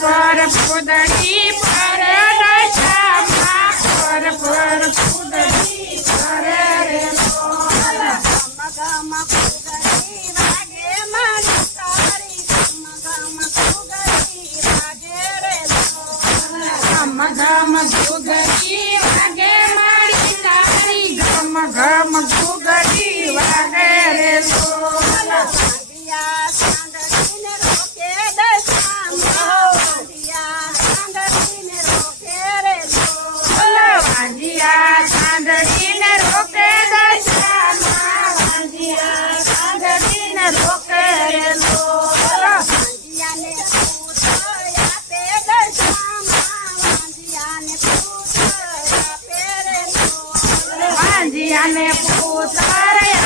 પર ફૂદડી ફરે દશામાં પર ફૂદડી ફરે રે બોલ ગમ ફૂદડી વાગે મારી તારી ગમ ફૂદડી વાગે રે બોલ ઘમ ફૂદડી વાગે મારી તારી ઘમ ફૂદડી વાગે રે બોલ વાંઢિયા સાંદડીને રોકે દશામાં વાંઢિયા સાંદડીને રોકે રે બોલ વાંઢિયા સાંદડીને રોકે દશામાં વાંઢિયા સાંદડીને રોકે રે બોલ વાંઢિયાને પૂત આપે દશામાં વાંઢિયાને પૂત આપે રે બોલ વાંઢિયાને પુત્ર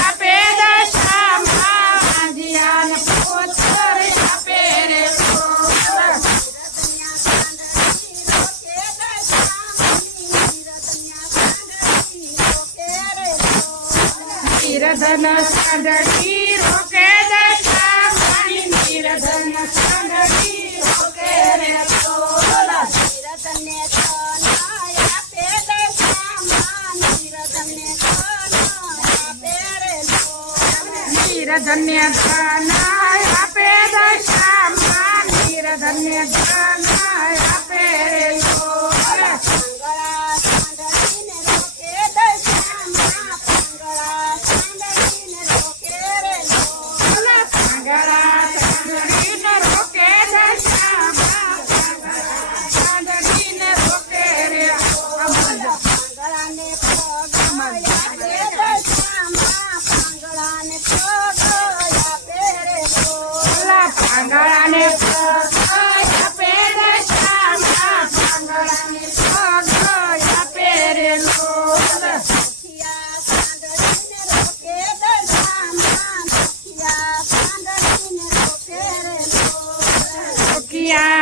આપે દશામાં વાંઢિયાને પુત્ર આપે રે બોલ નિરધન સાંદડી રોકે દશામાં નિરધન સાંદડી રોકે રે બોલ નિરતને તનય આપે દશામાં નિરતને તનય આપે રે બોલ નિરધન્ય ધન આપે દશામાં નિરધન્ય ધન આપે રે બોલ પાંગળા સાંદડીને રોકે દશામાં પાંગળા સાંદડીને રોકે રે બોલ પાંગળા સાંદડીને રોકે દશામાં પાંગળા સાંદડીને રોકે રે બોલ પાંગળાને પગ આપે દશામાં પાંગળાને પગ આપે રે બોલ પાંગળાને પગ આપે દશામાં પાંગળાને પગ આપે રે બોલ સખિયા સાંદડીને રોકે દશામાં સખિયા સાંદડીને રોકે રે બોલ સુખિયા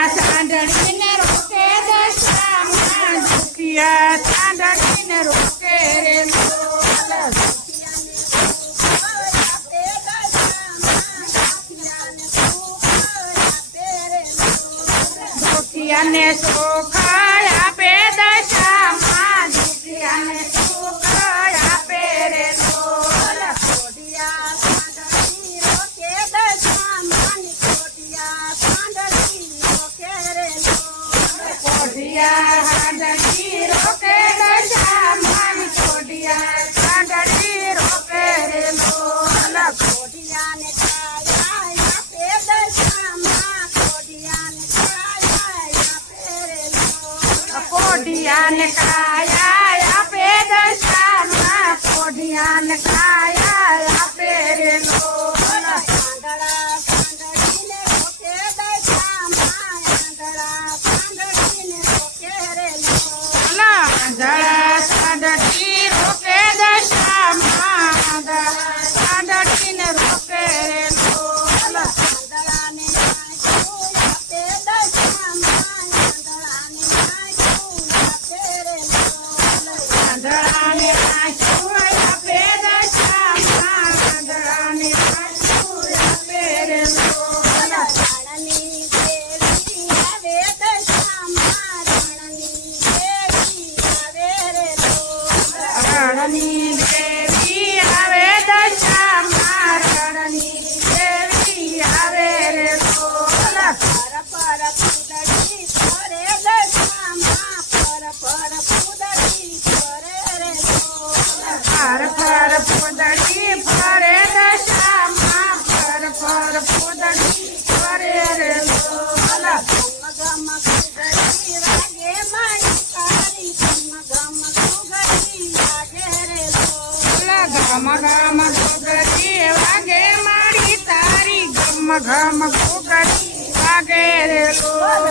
સાંદડીને રોકે દશામાં સુખિયા સાંદડીને રોકે રે બોલ દુખિયાને સુખ આપે દશામાં દુખિયાને સુખ આપે રે બોલ કોઢિયા સાંદડી રોકે દશામાં કોઢિયા સાંદડી રોકે રે બોલ કોઢિયા સાંદડી રોકે દશામાં કોઢિયા સાંદડી રોકે રે બોલ કોઢિયાને કાયા આપે દશામાં કોઢિયાને કાયા આપે રે બોલ કોઢિયાને કાયા આપે દશામાં કોઢિયાને કાયા આપે રે બોલ આંધળા સાંદડીને રોકે દશામાં આંધળા સાંદડીને રોકે રે બોલ આંધળા સાંદડી રોકે દશામાં સાંદડીને રોકે રે બોલ આંધળાને નાચું આપે દશામાં આંધળાને નાચું આપે રે બોલ આંધળાને નાચું આપે દશામાં આંધળાને નાચું આપે રે બોલ રણની દેવી આવે દશામાં રણની દેવી આવે રે બોલ રણની દેવી આવે દશામાં રણની દેવી આવે રે બોલ પર ફૂદડી ફરે દશામાં પર ફૂદડી ફરે રે બોલ પર ફૂદડી ફરે દશામાં પર ફૂદડી ફરે રે બોલ ગમ ફૂદડી વાગે મારી તારી ગમ ફૂદડી વાગે રે બોલ ઘમ ફૂદડી વાગે મારી તારી ઘમ ફૂદડી વાગે રે બોલ